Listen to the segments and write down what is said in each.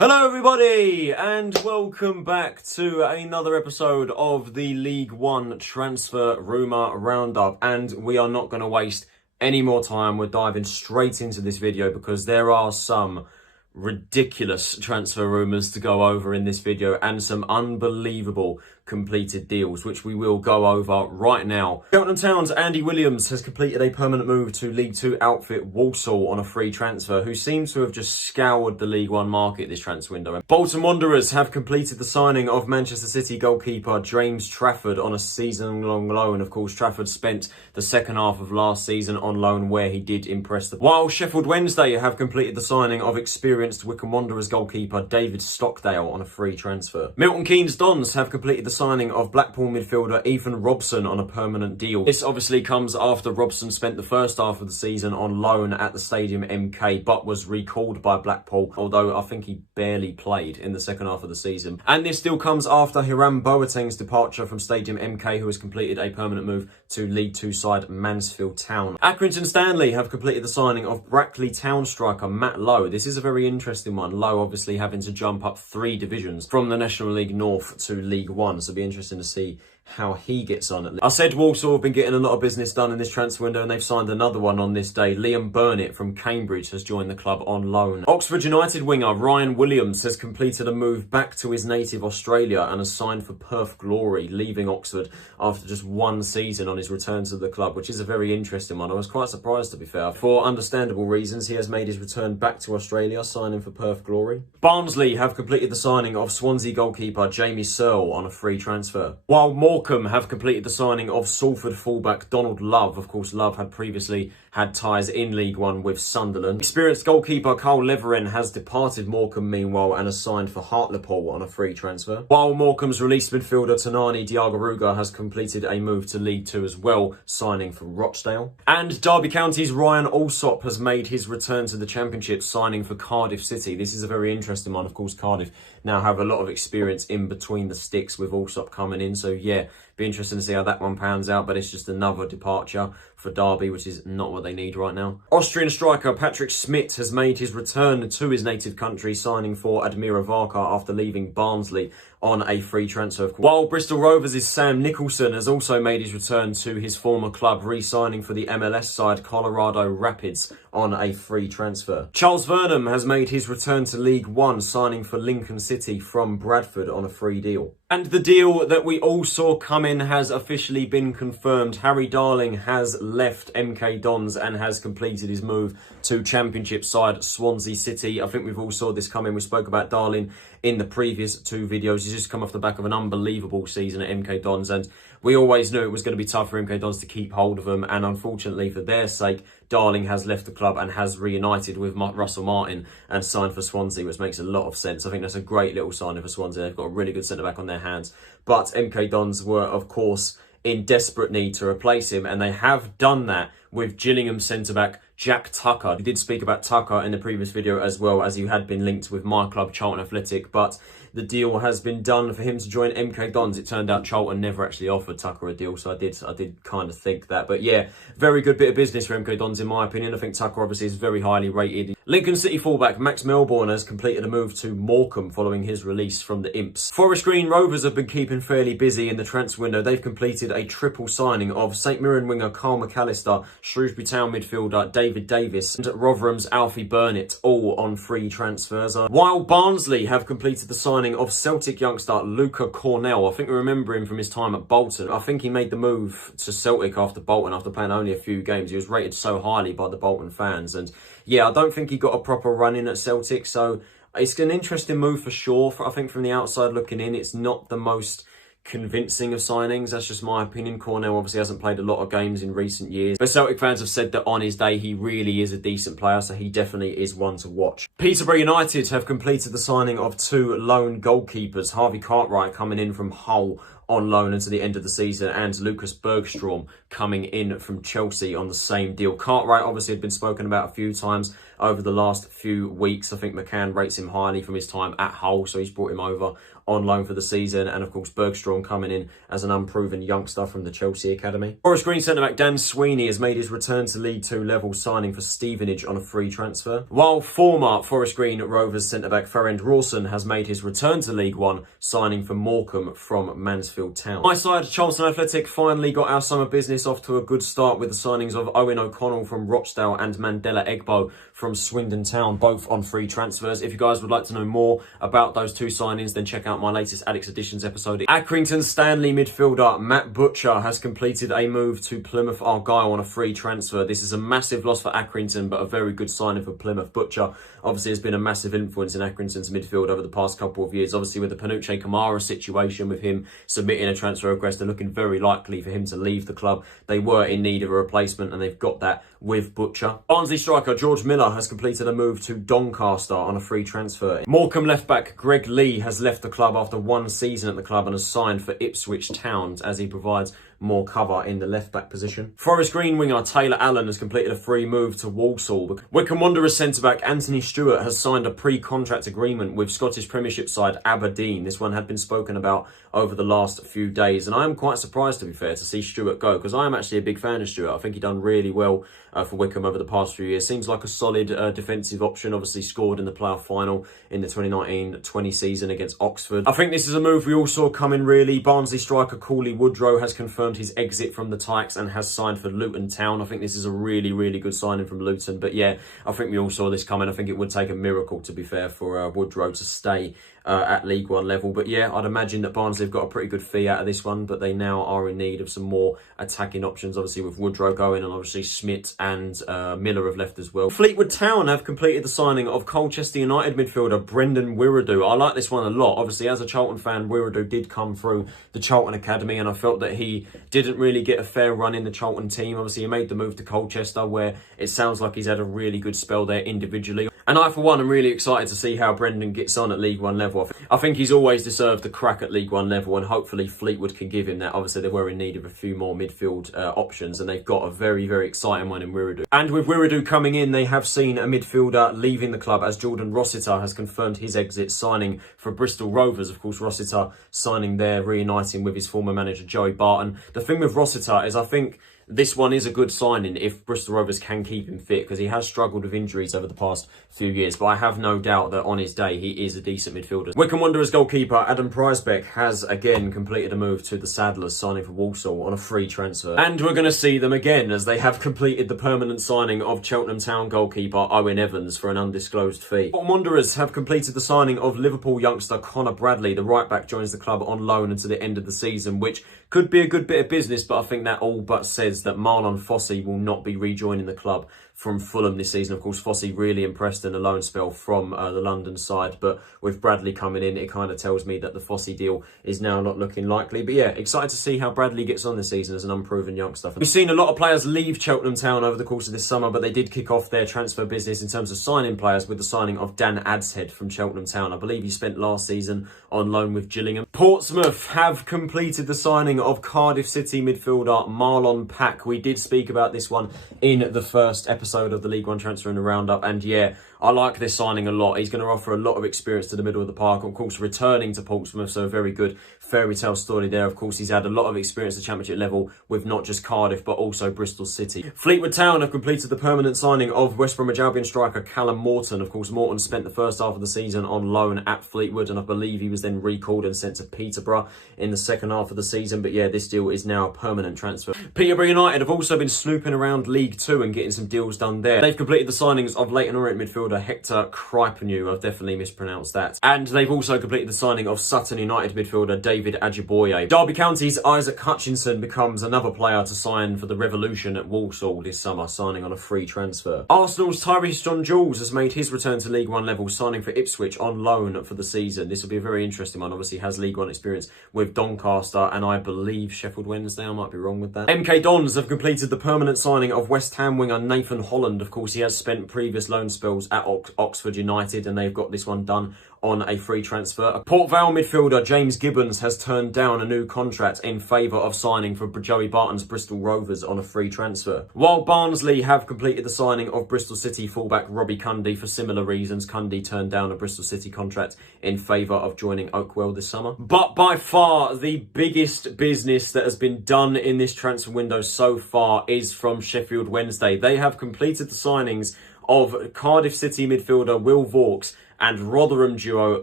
Hello everybody and welcome back to another episode of the League One Transfer Rumour Roundup, and we are not going to waste any more time. We're diving straight into this video because there are some ridiculous transfer rumours to go over in this video and some unbelievable completed deals, which we will go over right now. Cheltenham Town's Andy Williams has completed a permanent move to League Two outfit Walsall on a free transfer, who seems to have just scoured the League One market this transfer window. Bolton Wanderers have completed the signing of Manchester City goalkeeper James Trafford on a season-long loan. Of course, Trafford spent the second half of last season on loan, where he did impress them. While Sheffield Wednesday have completed the signing of experienced Wycombe Wanderers goalkeeper David Stockdale on a free transfer. Milton Keynes Dons have completed the signing of Blackpool midfielder Ethan Robson on a permanent deal. This obviously comes after Robson spent the first half of the season on loan at the Stadium MK, but was recalled by Blackpool, although I think he barely played in the second half of the season. And this still comes after Hiram Boateng's departure from Stadium MK, who has completed a permanent move to League Two side Mansfield Town. Accrington Stanley have completed the signing of Brackley Town striker Matt Lowe. This is a very interesting one. Lowe obviously having to jump up 3 divisions from the National League North to League One, so it'll be interesting to see how he gets on. I said Walsall have been getting a lot of business done in this transfer window, and they've signed another one on this day. Liam Burnett from Cambridge has joined the club on loan. Oxford United winger Ryan Williams has completed a move back to his native Australia and has signed for Perth Glory, leaving Oxford after just 1 season on his return to the club, which is a very interesting one. I was quite surprised, to be fair. For understandable reasons, he has made his return back to Australia, signing for Perth Glory. Barnsley have completed the signing of Swansea goalkeeper Jamie Searle on a free transfer, while Morecambe have completed the signing of Salford fullback Donald Love. Of course, Love had previously had ties in League One with Sunderland. Experienced goalkeeper Carl Leveren has departed Morecambe meanwhile and has signed for Hartlepool on a free transfer, while Morecambe's released midfielder Tanani Diagaruga has completed a move to League Two as well, signing for Rochdale. And Derby County's Ryan Alsop has made his return to the Championship, signing for Cardiff City. This is a very interesting one. Of course, Cardiff now have a lot of experience in between the sticks with Alsop coming in, so yeah, be interesting to see how that one pans out, but it's just another departure for Derby, which is not what they need right now. Austrian striker Patrick Schmidt has made his return to his native country, signing for Admira Varka after leaving Barnsley on a free transfer. While Bristol Rovers' Sam Nicholson has also made his return to his former club, re-signing for the MLS side Colorado Rapids on a free transfer. Charles Vernam has made his return to League One, signing for Lincoln City from Bradford on a free deal. And the deal that we all saw coming has officially been confirmed. Harry Darling has left MK Dons and has completed his move to Championship side Swansea City. I think we've all saw this coming. We spoke about Darling in the previous 2 videos. He's just come off the back of an unbelievable season at MK Dons, and we always knew it was going to be tough for MK Dons to keep hold of him, and unfortunately for their sake, Darling has left the club and has reunited with Russell Martin and signed for Swansea, which makes a lot of sense. I think that's a great little signing for Swansea. They've got a really good centre-back on their hands. But MK Dons were, of course, in desperate need to replace him, and they have done that with Gillingham centre-back Jack Tucker. We did speak about Tucker in the previous video, as well as he had been linked with my club, Charlton Athletic, but the deal has been done for him to join MK Dons. It turned out Charlton never actually offered Tucker a deal, so I did kind of think that. But yeah, very good bit of business for MK Dons in my opinion. I think Tucker obviously is very highly rated. Lincoln City fullback Max Melbourne has completed a move to Morecambe following his release from the Imps. Forest Green Rovers have been keeping fairly busy in the transfer window. They've completed a triple signing of St Mirren winger Carl McAllister, Shrewsbury Town midfielder David Davis, and Rotherham's Alfie Burnett, all on free transfers. While Barnsley have completed the signing of Celtic youngster Luca Cornell. I think we remember him from his time at Bolton. I think he made the move to Celtic after Bolton, after playing only a few games. He was rated so highly by the Bolton fans, and yeah, I don't think he got a proper run in at Celtic, so it's an interesting move for sure. I think from the outside looking in, it's not the most convincing of signings. That's just my opinion. Cornell obviously hasn't played a lot of games in recent years, but Celtic fans have said that on his day he really is a decent player, so he definitely is one to watch. Peterborough United have completed the signing of 2 lone goalkeepers, Harvey Cartwright coming in from Hull on loan until the end of the season, and Lucas Bergstrom coming in from Chelsea on the same deal. Cartwright obviously had been spoken about a few times over the last few weeks. I think McCann rates him highly from his time at Hull, so he's brought him over on loan for the season. And of course, Bergstrom coming in as an unproven youngster from the Chelsea academy. Forest Green centre-back Dan Sweeney has made his return to League 2 level, signing for Stevenage on a free transfer. While former Forest Green Rovers centre-back Farrend Rawson has made his return to League 1, signing for Morecambe from Mansfield Town. My side, Charlton Athletic, finally got our summer business off to a good start with the signings of Owen O'Connell from Rochdale and Mandela Egbo from Swindon Town, both on free transfers. If you guys would like to know more about those two signings, then check out my latest Addicts Editions episode. Accrington Stanley midfielder Matt Butcher has completed a move to Plymouth Argyle on a free transfer. This is a massive loss for Accrington, but a very good signing for Plymouth. Butcher obviously has been a massive influence in Accrington's midfield over the past couple of years. Obviously with the Panucci Kamara situation, with him submitting a transfer request and looking very likely for him to leave the club, they were in need of a replacement, and they've got that with Butcher. Barnsley striker George Miller has completed a move to Doncaster on a free transfer. Morecambe left-back Greg Lee has left the club after one season at the club and has signed for Ipswich Town as he provides more cover in the left-back position. Forest Green winger Taylor Allen has completed a free move to Walsall. Wycombe Wanderers centre-back Anthony Stewart has signed a pre-contract agreement with Scottish Premiership side Aberdeen. This one had been spoken about over the last few days, and I am quite surprised, to be fair, to see Stewart go, because I am actually a big fan of Stewart. I think he done really well for Wycombe over the past few years. Seems like a solid defensive option. Obviously scored in the playoff final in the 2019-20 season against Oxford. I think this is a move we all saw coming, really. Barnsley striker Cooley Woodrow has confirmed his exit from the Tykes and has signed for Luton Town. I think this is a really, really good signing from Luton. But yeah, I think we all saw this coming. I think it would take a miracle, to be fair, for Woodrow to stay at League 1 level. But yeah, I'd imagine that Barnsley have got a pretty good fee out of this one, but they now are in need of some more attacking options, obviously with Woodrow going, and obviously Schmidt and Miller have left as well. Fleetwood Town have completed the signing of Colchester United midfielder Brendan Wiradu. I like this one a lot. Obviously, as a Charlton fan, Wiradu did come through the Charlton Academy, and I felt that he didn't really get a fair run in the Charlton team. Obviously, he made the move to Colchester, where it sounds like he's had a really good spell there individually. And I, for one, am really excited to see how Brendan gets on at League 1 level. I think he's always deserved a crack at League 1 level, and hopefully Fleetwood can give him that. Obviously, they were in need of a few more midfield options, and they've got a very, very exciting one in Wiradu. And with Wiradu coming in, they have seen a midfielder leaving the club, as Jordan Rossiter has confirmed his exit, signing for Bristol Rovers. Of course, Rossiter signing there, reuniting with his former manager, Joey Barton. The thing with Rossiter is, I think this one is a good signing if Bristol Rovers can keep him fit, because he has struggled with injuries over the past few years. But I have no doubt that on his day, he is a decent midfielder. Wycombe Wanderers goalkeeper Adam Pricebeck has again completed a move to the Saddlers, signing for Walsall on a free transfer. And we're going to see them again, as they have completed the permanent signing of Cheltenham Town goalkeeper Owen Evans for an undisclosed fee. Wanderers have completed the signing of Liverpool youngster Connor Bradley. The right-back joins the club on loan until the end of the season, which could be a good bit of business, but I think that all but says that Marlon Fossey will not be rejoining the club from Fulham this season. Of course, Fossey really impressed in a loan spell from the London side, but with Bradley coming in, it kind of tells me that the Fossey deal is now not looking likely. But yeah, excited to see how Bradley gets on this season as an unproven youngster. We've seen a lot of players leave Cheltenham Town over the course of this summer, but they did kick off their transfer business in terms of signing players with the signing of Dan Adshead from Cheltenham Town. I believe he spent last season on loan with Gillingham. Portsmouth have completed the signing of Cardiff City midfielder Marlon Pack. We did speak about this one in the first episode of the League One Transfer in the Roundup, and yeah, I like this signing a lot. He's going to offer a lot of experience to the middle of the park. Of course, returning to Portsmouth, so a very good fairy tale story there. Of course, he's had a lot of experience at Championship level with not just Cardiff, but also Bristol City. Fleetwood Town have completed the permanent signing of West Bromwich Albion striker Callum Morton. Of course, Morton spent the first half of the season on loan at Fleetwood, and I believe he was then recalled and sent to Peterborough in the second half of the season. But yeah, this deal is now a permanent transfer. Peterborough United have also been snooping around League 2 and getting some deals done there. They've completed the signings of Leyton Orient midfielder Hector Krypenu. I've definitely mispronounced that. And they've also completed the signing of Sutton United midfielder David Ebiowei. Derby County's Isaac Hutchinson becomes another player to sign for the Revolution at Walsall this summer, signing on a free transfer. Arsenal's Tyrese John-Jules has made his return to League 1 level, signing for Ipswich on loan for the season. This will be a very interesting one. Obviously has League 1 experience with Doncaster and I believe Sheffield Wednesday. I might be wrong with that. MK Dons have completed the permanent signing of West Ham winger Nathan Holland. Of course, he has spent previous loan spells at at Oxford United, and they've got this one done on a free transfer. Port Vale midfielder James Gibbons has turned down a new contract in favour of signing for Joey Barton's Bristol Rovers on a free transfer. While Barnsley have completed the signing of Bristol City fullback Robbie Cundy for similar reasons, Cundy turned down a Bristol City contract in favour of joining Oakwell this summer. But by far the biggest business that has been done in this transfer window so far is from Sheffield Wednesday. They have completed the signings of Cardiff City midfielder Will Wilks and Rotherham duo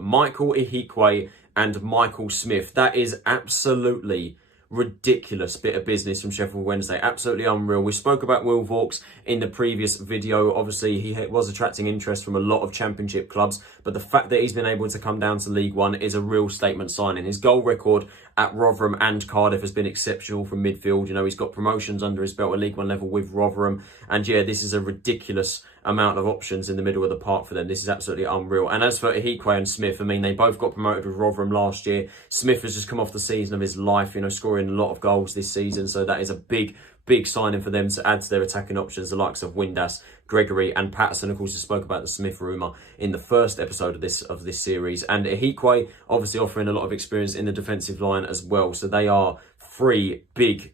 Michael Ebiowei and Michael Smith. That is absolutely ridiculous bit of business from Sheffield Wednesday. Absolutely unreal. We spoke about Will Wilks in the previous video. Obviously, he was attracting interest from a lot of championship clubs, but the fact that he's been able to come down to League One is a real statement signing. His goal record at Rotherham and Cardiff has been exceptional from midfield. You know, he's got promotions under his belt at League One level with Rotherham. And yeah, this is a ridiculous amount of options in the middle of the park for them. This is absolutely unreal. And as for Ebiowei and Smith, I mean, they both got promoted with Rotherham last year. Smith has just come off the season of his life, you know, scoring a lot of goals this season. So that is a big signing for them to add to their attacking options, the likes of Windass, Gregory and Patterson. Of course, we spoke about the Smith rumour in the first episode of this series. And Ebiowei obviously offering a lot of experience in the defensive line as well. So they are three big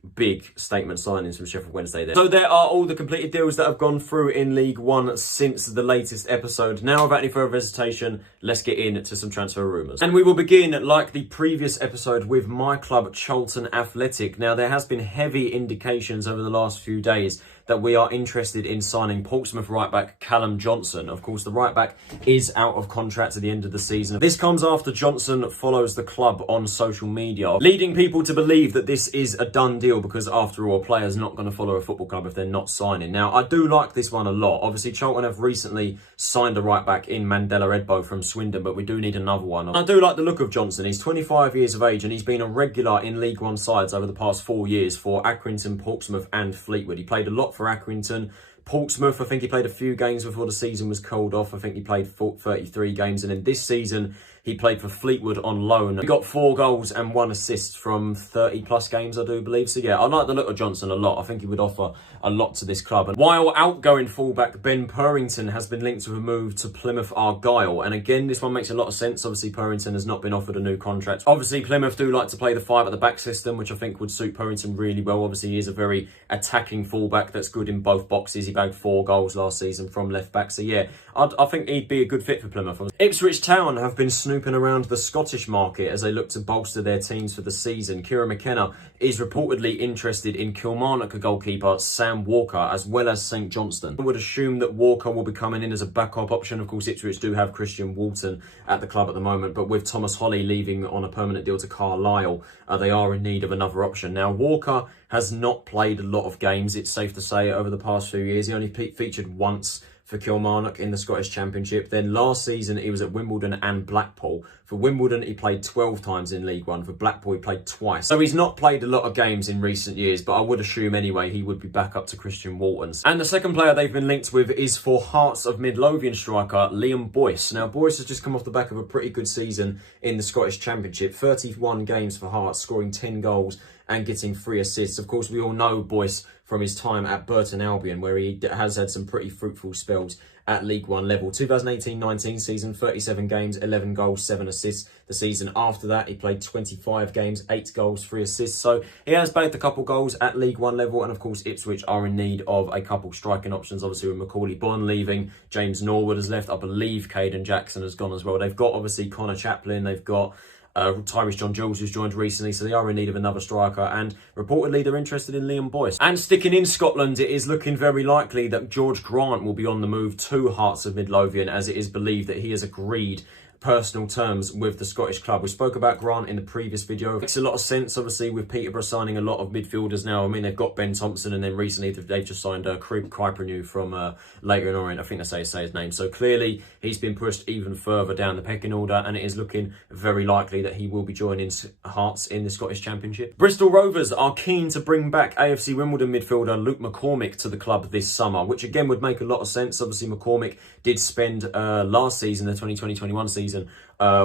statement signings from Sheffield Wednesday there. So there are all the completed deals that have gone through in League One since the latest episode. Now, without any further hesitation, let's get into some transfer rumours. And we will begin, like the previous episode, with my club, Charlton Athletic. Now, there has been heavy indications over the last few days that we are interested in signing Portsmouth right-back Callum Johnson. Of course, the right-back is out of contract at the end of the season. This comes after Johnson follows the club on social media, leading people to believe that this is a done deal because, after all, a player's not going to follow a football club if they're not signing. Now, I do like this one a lot. Obviously, Charlton have recently signed a right-back in Mandela Edbo from Swindon, but we do need another one. I do like the look of Johnson. He's 25 years of age and he's been a regular in League One sides over the past 4 years for Accrington, Portsmouth and Fleetwood. He played a lot for Accrington. Portsmouth, I think he played a few games before the season was called off. I think he played 33 games. And in this season, he played for Fleetwood on loan. He got 4 goals and 1 assist from 30 plus games, I do believe. So yeah, I like the look of Johnson a lot. I think he would offer a lot to this club. And while outgoing fullback Ben Purrington has been linked with a move to Plymouth Argyle. And again, this one makes a lot of sense. Obviously, Purrington has not been offered a new contract. Obviously, Plymouth do like to play the 5 at the back system, which I think would suit Purrington really well. Obviously, he is a very attacking fullback that's good in both boxes. He bagged 4 goals last season from left back. So yeah, I think he'd be a good fit for Plymouth. Ipswich Town have been snooping around the Scottish market as they look to bolster their teams for the season. Kieran McKenna is reportedly interested in Kilmarnock goalkeeper Sam Walker as well as St Johnstone. I would assume that Walker will be coming in as a backup option. Of course, Ipswich do have Christian Walton at the club at the moment, but with Thomas Holly leaving on a permanent deal to Carlisle, they are in need of another option. Now, Walker has not played a lot of games, it's safe to say, over the past few years. He only featured once for Kilmarnock in the Scottish Championship. Then last season, he was at Wimbledon and Blackpool. For Wimbledon, he played 12 times in League One. For Blackpool, he played twice. So he's not played a lot of games in recent years, but I would assume anyway he would be back up to Christian Walton's. And the second player they've been linked with is for Hearts of Midlothian striker Liam Boyce. Now, Boyce has just come off the back of a pretty good season in the Scottish Championship. 31 games for Hearts, scoring 10 goals and getting 3 assists. Of course, we all know Boyce from his time at Burton Albion, where he has had some pretty fruitful spells at League One level. 2018-19 season, 37 games, 11 goals, 7 assists. The season after that, he played 25 games, 8 goals, 3 assists. So he has bagged a couple goals at League One level. And of course, Ipswich are in need of a couple striking options. Obviously, with Macaulay Bonne leaving, James Norwood has left. I believe Caden Jackson has gone as well. They've got, obviously, Connor Chaplin. They've got Tyrese John Jules, who's joined recently, so they are in need of another striker, and reportedly they're interested in Liam Boyce. And sticking in Scotland, it is looking very likely that George Grant will be on the move to Hearts of Midlothian, as it is believed that he has agreed personal terms with the Scottish club. We spoke about Grant in the previous video. It makes a lot of sense, obviously, with Peterborough signing a lot of midfielders now. I mean, they've got Ben Thompson, and then recently they've just signed Kuipers from Leyton Orient. I think that's how you say his name. So clearly, he's been pushed even further down the pecking order, and it is looking very likely that he will be joining Hearts in the Scottish Championship. Bristol Rovers are keen to bring back AFC Wimbledon midfielder Luke McCormick to the club this summer, which again would make a lot of sense. Obviously, McCormick did spend last season, the 2020-21 season, season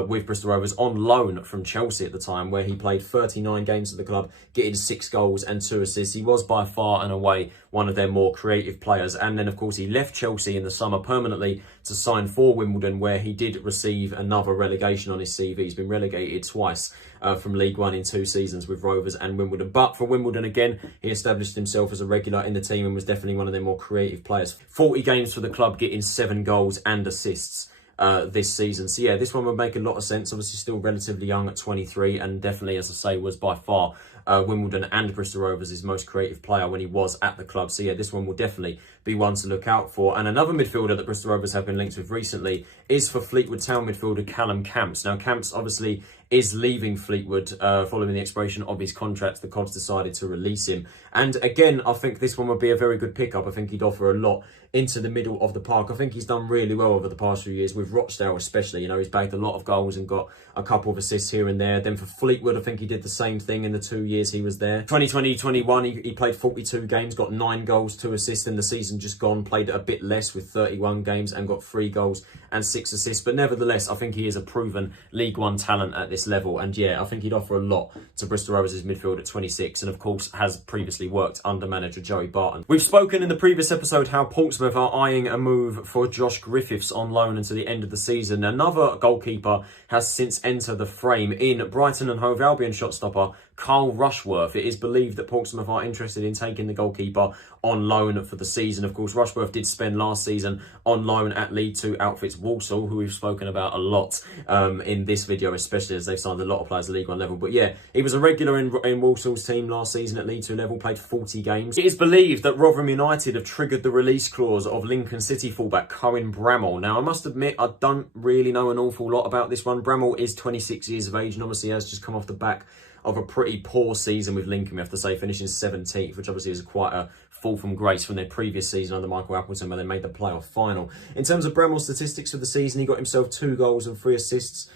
with Bristol Rovers on loan from Chelsea at the time, where he played 39 games at the club, getting 6 goals and 2 assists. He was by far and away one of their more creative players. And then, of course, he left Chelsea in the summer permanently to sign for Wimbledon, where he did receive another relegation on his CV. He's been relegated twice from League One in 2 seasons with Rovers and Wimbledon. But for Wimbledon, again, he established himself as a regular in the team and was definitely one of their more creative players. 40 games for the club, getting 7 goals and assists this season. So yeah, this one would make a lot of sense. Obviously still relatively young at 23, and definitely, as I say, was by far Wimbledon and Bristol Rovers' most creative player when he was at the club. So yeah, this one will definitely be one to look out for. And another midfielder that Bristol Rovers have been linked with recently is for Fleetwood Town midfielder Callum Camps. Now, Camps obviously is leaving Fleetwood following the expiration of his contract. The Cods decided to release him. And again, I think this one would be a very good pickup. I think he'd offer a lot into the middle of the park. I think he's done really well over the past few years, with Rochdale especially. You know, he's bagged a lot of goals and got a couple of assists here and there. Then for Fleetwood, I think he did the same thing in the 2 years he was there. 2020-21, he played 42 games, got 9 goals, 2 assists. In the season just gone, played a bit less with 31 games and got 3 goals and 6 assists. But nevertheless, I think he is a proven League One talent at this level. And yeah, I think he'd offer a lot to Bristol Rovers' midfield at 26, and of course has previously worked under manager Joey Barton. We've spoken in the previous episode how Portsmouth are eyeing a move for Josh Griffiths on loan until the end of the season. Another goalkeeper has since entered the frame in Brighton and Hove Albion shot-stopper Carl Rushworth. It is believed that Portsmouth are interested in taking the goalkeeper on loan for the season. Of course, Rushworth did spend last season on loan at League Two outfits Walsall, who we've spoken about a lot in this video, especially as they've signed a lot of players at League One level. But yeah, he was a regular in Walsall's team last season at League Two level, played 40 games. It is believed that Rotherham United have triggered the release clause of Lincoln City fullback Cohen Bramall. Now, I must admit, I don't really know an awful lot about this one. Bramall is 26 years of age and obviously has just come off the back of a pretty poor season with Lincoln, we have to say, finishing 17th, which obviously is quite a fall from grace from their previous season under Michael Appleton, where they made the playoff final. In terms of Bramall's statistics for the season, he got himself 2 goals and 3 assists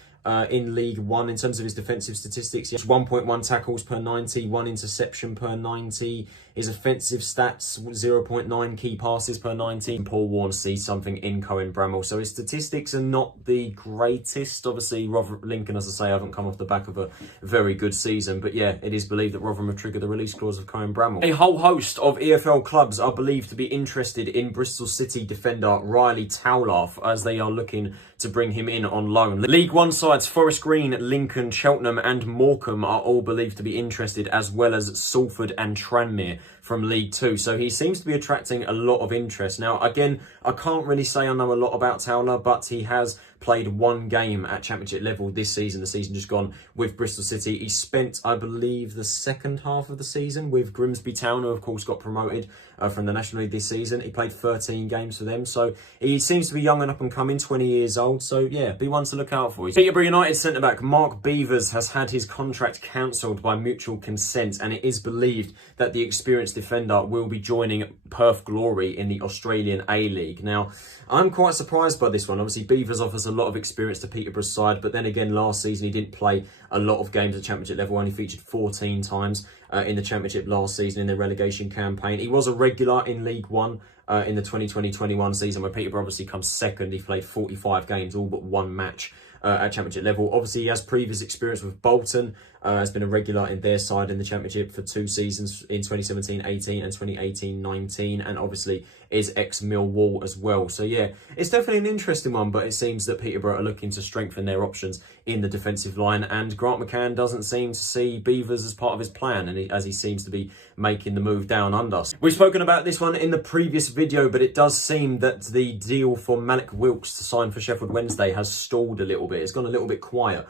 in League One. In terms of his defensive statistics, he has 1.1 tackles per 90, 1 interception per 90. His offensive stats, 0.9 key passes per 90. Paul Warne sees something in Cohen Bramall. So his statistics are not the greatest. Obviously, Lincoln, as I say, haven't come off the back of a very good season. But yeah, it is believed that Rotherham have triggered the release clause of Cohen Bramall. A whole host of EFL clubs are believed to be interested in Bristol City defender Riley Towlaugh, as they are looking to bring him in on loan. The League One sides Forest Green, Lincoln, Cheltenham and Morecambe are all believed to be interested, as well as Salford and Tranmere from League Two. So he seems to be attracting a lot of interest. Now, again, I can't really say I know a lot about Towler, but he has played 1 game at Championship level this season, the season just gone, with Bristol City. He spent, I believe, the second half of the season with Grimsby Town, who of course got promoted from the National League this season. He played 13 games for them, so he seems to be young and up and coming, 20 years old. So yeah, be one to look out for. Peterborough United centre-back Mark Beavers has had his contract cancelled by mutual consent, and it is believed that the experienced defender will be joining Perth Glory in the Australian A-League. Now, I'm quite surprised by this one. Obviously, Beavers offers a lot of experience to Peterborough's side, but then again, last season he didn't play a lot of games at Championship level, only featured 14 times in the Championship last season in their relegation campaign. He was a regular in League One in the 2020-21 season, where Peterborough obviously comes second. He played 45 games, all but 1 match at Championship level. Obviously, he has previous experience with Bolton, has been a regular in their side in the Championship for 2 seasons in 2017-18 and 2018-19, and obviously is ex-Millwall as well. So yeah, it's definitely an interesting one, but it seems that Peterborough are looking to strengthen their options in the defensive line, and Grant McCann doesn't seem to see Beavers as part of his plan, and as he seems to be making the move down under. We've spoken about this one in the previous video, but it does seem that the deal for Mallik Wilks to sign for Sheffield Wednesday has stalled a little bit. It's gone a little bit quiet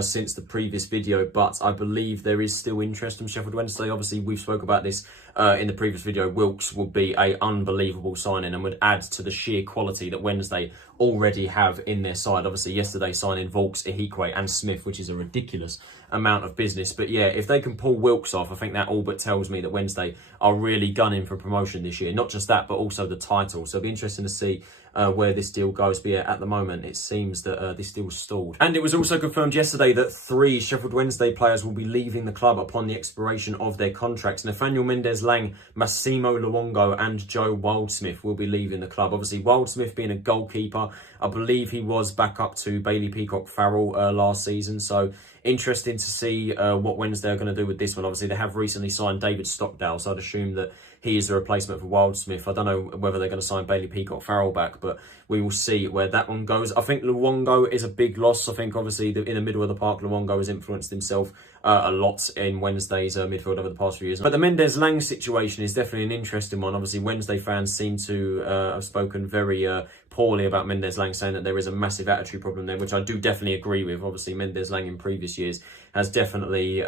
since the previous video, but I believe there is still interest from Sheffield Wednesday. Obviously, we've spoke about this in the previous video. Wilks would be an unbelievable signing and would add to the sheer quality that Wednesday already have in their side. Obviously, yesterday signing Wilks, Ihikwe and Smith, which is a ridiculous amount of business. But yeah, if they can pull Wilks off, I think that all but tells me that Wednesday are really gunning for promotion this year. Not just that, but also the title. So it'll be interesting to see where this deal goes. But yeah, at the moment, it seems that this deal's stalled. And it was also confirmed yesterday that 3 Sheffield Wednesday players will be leaving the club upon the expiration of their contracts. Nathaniel Mendez-Laing, Massimo Luongo and Joe Wildsmith will be leaving the club. Obviously, Wildsmith being a goalkeeper, I believe he was back up to Bailey Peacock-Farrell last season. So interesting to see what Wednesday are going to do with this one. Obviously, they have recently signed David Stockdale, so I'd assume that he is the replacement for Wildsmith. I don't know whether they're going to sign Bailey Peacock-Farrell back, but we will see where that one goes. I think Luongo is a big loss. I think, obviously, in the middle of the park, Luongo has influenced himself a lot in Wednesday's midfield over the past few years. But the Mendez-Laing situation is definitely an interesting one. Obviously, Wednesday fans seem to have spoken very poorly about Mendez-Laing, saying that there is a massive attitude problem there, which I do definitely agree with. Obviously, Mendez-Laing in previous years has definitely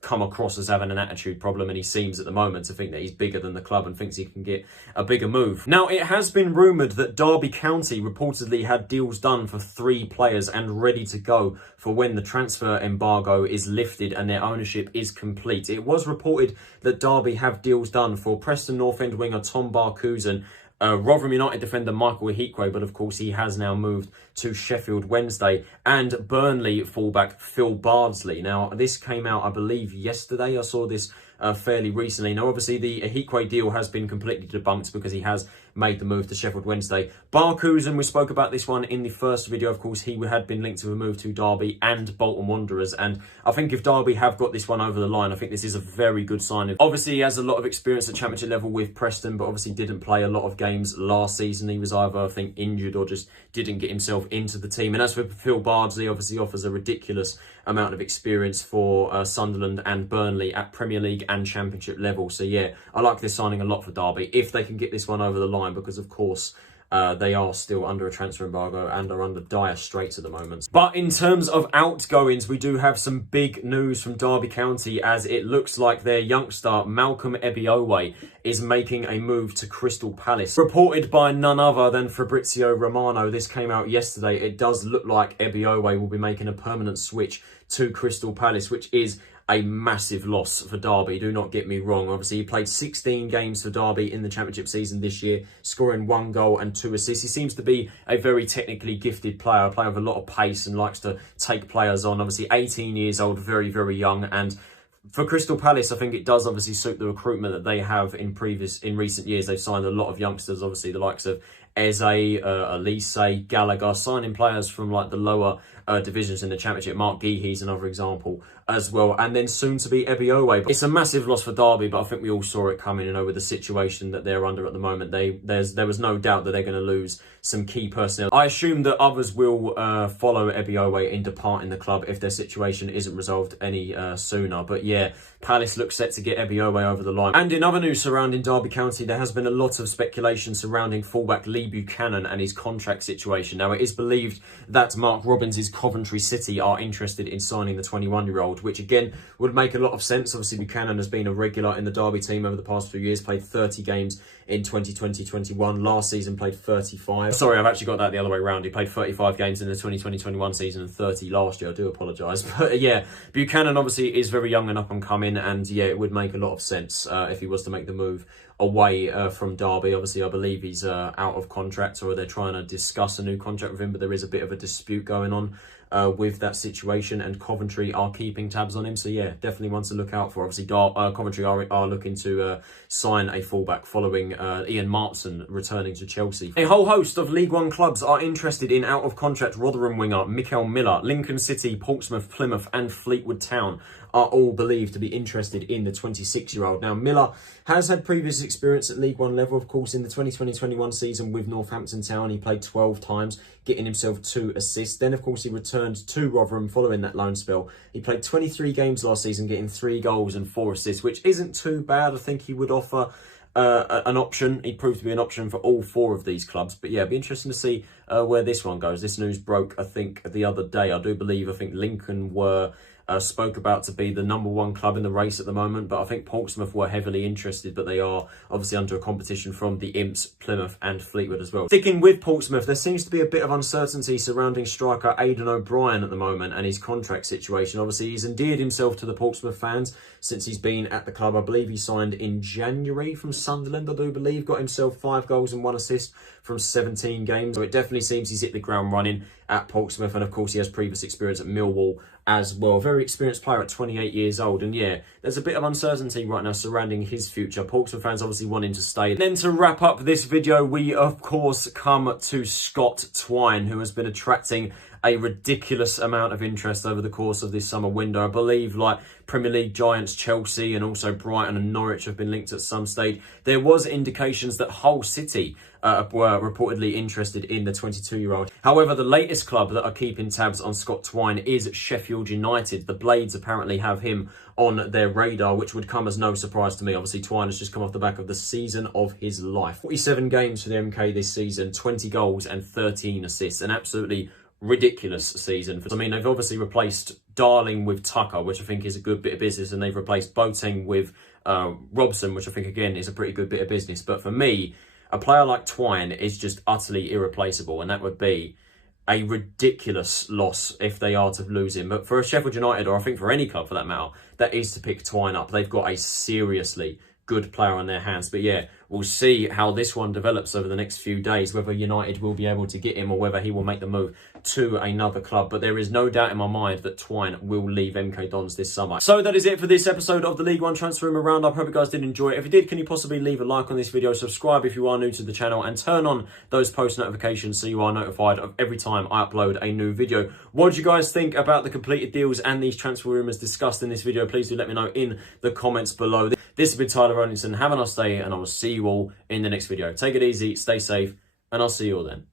come across as having an attitude problem, and he seems at the moment to think that he's bigger than the club and thinks he can get a bigger move. Now, it has been rumoured that Derby County reportedly had deals done for 3 players and ready to go for when the transfer embargo is lifted and their ownership is complete. It was reported that Derby have deals done for Preston North End winger Tom Barkhuizen, Rotherham United defender Michael Ebiowei, but of course he has now moved to Sheffield Wednesday, and Burnley fullback Phil Bardsley. Now, this came out, I believe, yesterday. I saw this fairly recently. Now, obviously, the Ebiowei deal has been completely debunked because he has made the move to Sheffield Wednesday. Barkhuizen, we spoke about this one in the first video. Of course, he had been linked to a move to Derby and Bolton Wanderers, and I think if Derby have got this one over the line, I think this is a very good sign. Obviously, he has a lot of experience at championship level with Preston, but obviously didn't play a lot of games last season. He was either, I think, injured or just didn't get himself into the team. And as for Phil Bardsley, obviously offers a ridiculous amount of experience for Sunderland and Burnley at Premier League and Championship level. So yeah, I like this signing a lot for Derby if they can get this one over the line, because of course they are still under a transfer embargo and are under dire straits at the moment. But in terms of outgoings, we do have some big news from Derby County, as it looks like their youngster Malcolm Ebiowei is making a move to Crystal Palace. Reported by none other than Fabrizio Romano, this came out yesterday. It does look like Ebiowei will be making a permanent switch to Crystal Palace, which is a massive loss for Derby, do not get me wrong. Obviously, he played 16 games for Derby in the Championship season this year, scoring 1 goal and 2 assists. He seems to be a very technically gifted player, a player with a lot of pace and likes to take players on. Obviously, 18 years old, very, very young. And for Crystal Palace, I think it does obviously suit the recruitment that they have in recent years. They've signed a lot of youngsters, obviously the likes of Eze, Elise, Gallagher, signing players from like the lower divisions in the Championship. Mark Geehy's another example as well, and then soon to be Ebiowei. It's a massive loss for Derby, but I think we all saw it coming. You know, with the situation that they're under at the moment, there was no doubt that they're going to lose some key personnel. I assume that others will follow Ebiowei in departing the club if their situation isn't resolved any sooner. But yeah, Palace looks set to get Ebiowei over the line. And in other news surrounding Derby County, there has been a lot of speculation surrounding fullback Lee Buchanan and his contract situation. Now, it is believed that Mark Robbins' Coventry City are interested in signing the 21-year-old, which again would make a lot of sense. Obviously, Buchanan has been a regular in the Derby team over the past few years, played 30 games in 2020-21. Last season played 35. Sorry, I've actually got that the other way around. He played 35 games in the 2020-21 season and 30 last year. I do apologise. But yeah, Buchanan obviously is very young and up and coming, and yeah, it would make a lot of sense if he was to make the move away from Derby. Obviously, I believe he's out of contract, or they're trying to discuss a new contract with him, but there is a bit of a dispute going on with that situation, and Coventry are keeping tabs on him. So yeah, definitely one to look out for. Obviously, Coventry are looking to sign a fullback following Ian Martson returning to Chelsea. A whole host of League One clubs are interested in out-of-contract Rotherham winger Mikael Miller. Lincoln City, Portsmouth, Plymouth and Fleetwood Town are all believed to be interested in the 26-year-old. Now, Miller has had previous experience at League One level. Of course, in the 2020-21 season with Northampton Town, he played 12 times, getting himself 2 assists. Then, of course, he returned to Rotherham following that loan spell. He played 23 games last season, getting 3 goals and 4 assists, which isn't too bad. I think he would offer an option. He proved to be an option for all 4 of these clubs. But yeah, it'd be interesting to see where this one goes. This news broke, I think, the other day. I think Lincoln were spoke about to be the #1 club in the race at the moment, but I think Portsmouth were heavily interested, but they are obviously under a competition from the Imps, Plymouth and Fleetwood as well. Sticking with Portsmouth, there seems to be a bit of uncertainty surrounding striker Aidan O'Brien at the moment and his contract situation. Obviously, he's endeared himself to the Portsmouth fans since he's been at the club. I believe he signed in January from Sunderland, I do believe, got himself 5 goals and 1 assist from 17 games. So it definitely seems he's hit the ground running at Portsmouth, and of course he has previous experience at Millwall as well. Very experienced player at 28 years old, and yeah, there's a bit of uncertainty right now surrounding his future. Portsmouth fans obviously want him to stay. And then to wrap up this video, we of course come to Scott Twine, who has been attracting a ridiculous amount of interest over the course of this summer window. I believe like Premier League giants Chelsea and also Brighton and Norwich have been linked at some stage. There was indications that Hull City were reportedly interested in the 22-year-old. However, the latest club that are keeping tabs on Scott Twine is Sheffield United. The Blades apparently have him on their radar, which would come as no surprise to me. Obviously, Twine has just come off the back of the season of his life. 47 games for the MK this season, 20 goals and 13 assists. An absolutely ridiculous season. I mean, they've obviously replaced Darling with Tucker, which I think is a good bit of business, and they've replaced Boateng with Robson, which I think again is a pretty good bit of business. But for me, a player like Twine is just utterly irreplaceable, and that would be a ridiculous loss if they are to lose him. But for a Sheffield United, or I think for any club for that matter, that is to pick Twine up. They've got a seriously good player on their hands. But yeah, we'll see how this one develops over the next few days, whether United will be able to get him or whether he will make the move to another club. But there is no doubt in my mind that Twine will leave MK Dons this summer. So that is it for this episode of the League One Transfer Rumour Roundup. Hope you guys did enjoy it. If you did, can you possibly leave a like on this video, subscribe if you are new to the channel, and turn on those post notifications so you are notified of every time I upload a new video. What do you guys think about the completed deals and these transfer rumours discussed in this video? Please do let me know in the comments below. This has been Tyler Roningson. Have a nice day, and I will see you all in the next video. Take it easy, stay safe, and I'll see you all then.